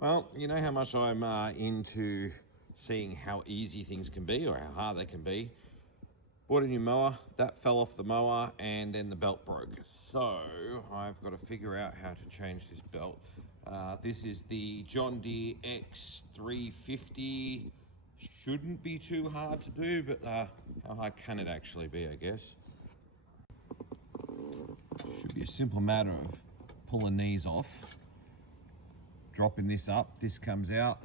Well, you know how much I'm into seeing how easy things can be or how hard they can be. Bought a new mower, that fell off the mower and then the belt broke. So I've got to figure out how to change this belt. This is the John Deere X350. Shouldn't be too hard to do, but how hard can it actually be, I guess? Should be a simple matter of pulling these off, dropping this up, this comes out.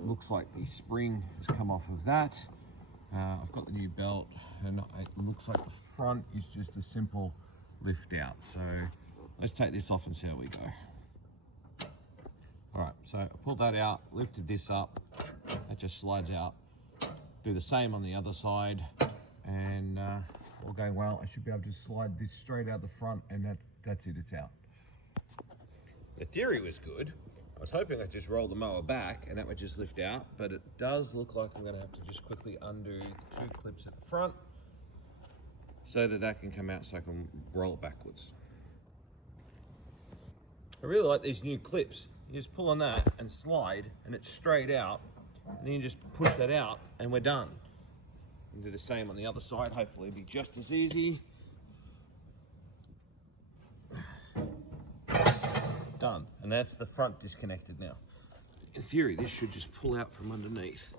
Looks like the spring has come off of that. I've got the new belt and it looks like the front is just a simple lift out. So let's take this off and see how we go. All right, so I pulled that out, lifted this up, that just slides out. Do the same on the other side and all going well. I should be able to slide this straight out the front and that's it, it's out. The theory was good. I was hoping I'd just roll the mower back and that would just lift out, but it does look like I'm going to have to just quickly undo the two clips at the front so that can come out so I can roll it backwards. I really like these new clips. You just pull on that and slide and it's straight out, and then you just push that out and we're done. And do the same on the other side, hopefully it'll be just as easy. Done, and that's the front disconnected now. In theory, this should just pull out from underneath.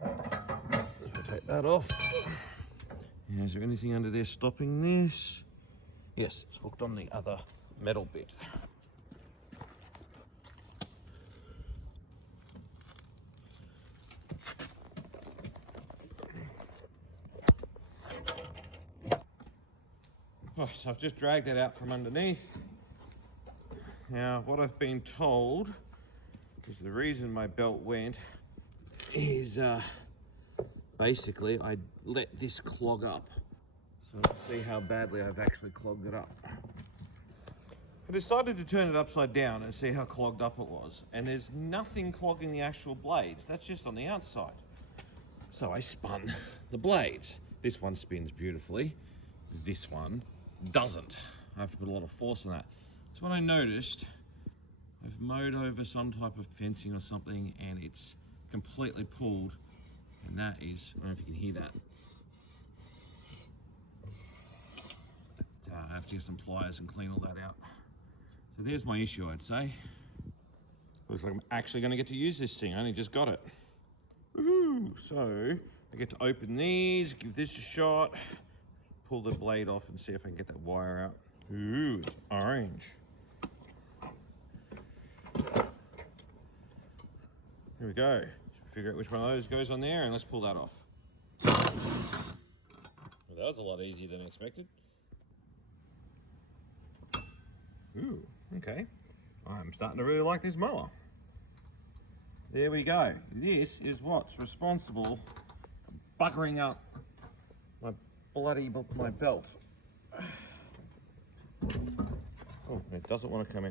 Let's take that off. Now, is there anything under there stopping this? Yes, it's hooked on the other metal bit. Oh, so I've just dragged that out from underneath. Now, what I've been told is the reason my belt went is basically I let this clog up. So let's see how badly I've actually clogged it up. I decided to turn it upside down and see how clogged up it was. And there's nothing clogging the actual blades. That's just on the outside. So I spun the blades. This one spins beautifully. This one doesn't. I have to put a lot of force on that. So when I noticed, I've mowed over some type of fencing or something and it's completely pulled, and that is, I don't know if you can hear that. But, I have to get some pliers and clean all that out. So there's my issue, I'd say. Looks like I'm actually going to get to use this thing. I only just got it. Woohoo! So I get to open these, give this a shot, pull the blade off and see if I can get that wire out. Ooh, it's orange. Here we go. Should figure out which one of those goes on there and let's pull that off. Well, that was a lot easier than expected. Ooh, okay. I'm starting to really like this mower. There we go. This is what's responsible for buggering up my belt. Oh, it doesn't want to come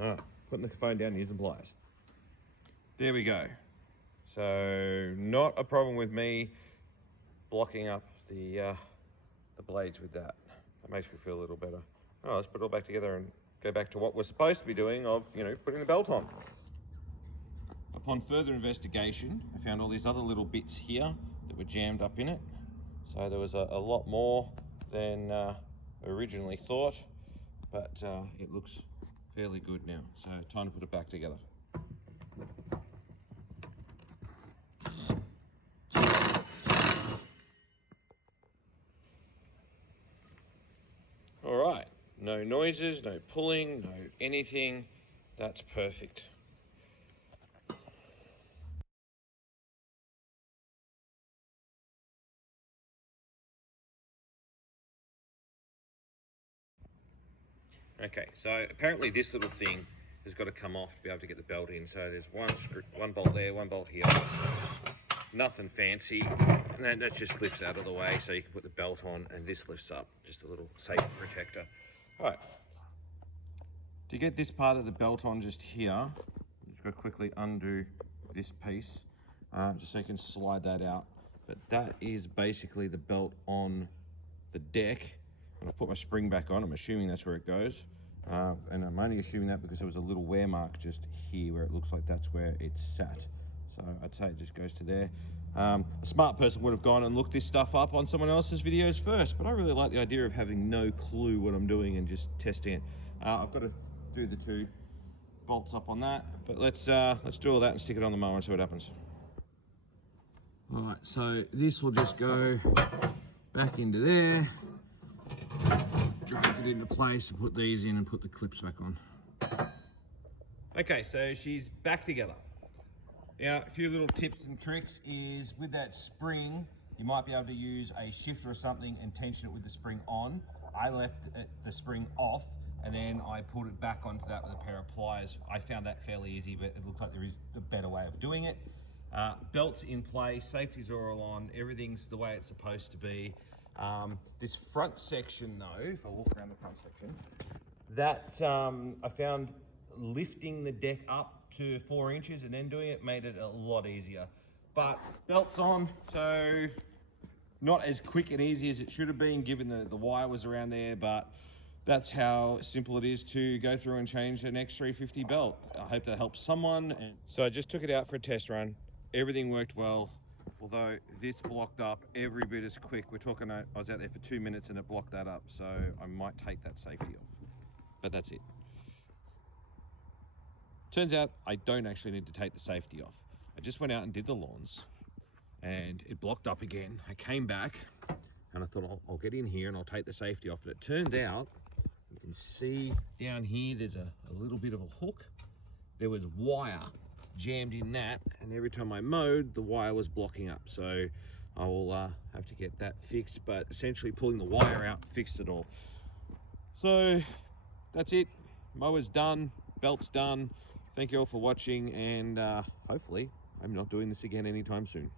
out. Putting the phone down and using pliers. There we go. So not a problem with me blocking up the blades with that. That makes me feel a little better. Oh, let's put it all back together and go back to what we're supposed to be doing of, putting the belt on. Upon further investigation, I found all these other little bits here that were jammed up in it. So there was a lot more than originally thought, but it looks fairly good now. So time to put it back together. All right, no noises, no pulling, no anything. That's perfect. Okay, so apparently this little thing has got to come off to be able to get the belt in. So there's one bolt there, one bolt here. nothing fancy. And then that just lifts out of the way so you can put the belt on, and this lifts up, just a little safety protector. All right, to get this part of the belt on just here, I'm just gonna quickly undo this piece, just so you can slide that out. But that is basically the belt on the deck. When I put my spring back on, I'm assuming that's where it goes. And I'm only assuming that because there was a little wear mark just here where it looks like that's where it's sat. So I'd say it just goes to there. A smart person would have gone and looked this stuff up on someone else's videos first, but I really like the idea of having no clue what I'm doing and just testing it. I've got to do the 2 bolts up on that, but let's do all that and stick it on the mower and see what happens. All right, so this will just go back into there, drag it into place and put these in and put the clips back on. Okay, so she's back together. Now, a few little tips and tricks is with that spring, you might be able to use a shifter or something and tension it with the spring on. I left the spring off and then I put it back onto that with a pair of pliers. I found that fairly easy, but it looks like there is a better way of doing it. Belt's in place, safeties are all on, everything's the way it's supposed to be. This front section though, if I walk around the front section, that I found lifting the deck up to 4 inches and then doing it made it a lot easier. But belt's on, so not as quick and easy as it should have been given the wire was around there, but that's how simple it is to go through and change an X350 belt. I hope that helps someone. So I just took it out for a test run. Everything worked well, although this blocked up every bit as quick. We're talking, I was out there for 2 minutes and it blocked that up, so I might take that safety off, but that's it. Turns out I don't actually need to take the safety off. I just went out and did the lawns and it blocked up again. I came back and I thought I'll get in here and I'll take the safety off. And it turned out, you can see down here, there's a little bit of a hook. There was wire jammed in that, and every time I mowed, the wire was blocking up. So I will have to get that fixed, but essentially pulling the wire out fixed it all. So that's it. Mower's done, belt's done. Thank you all for watching, and hopefully I'm not doing this again anytime soon.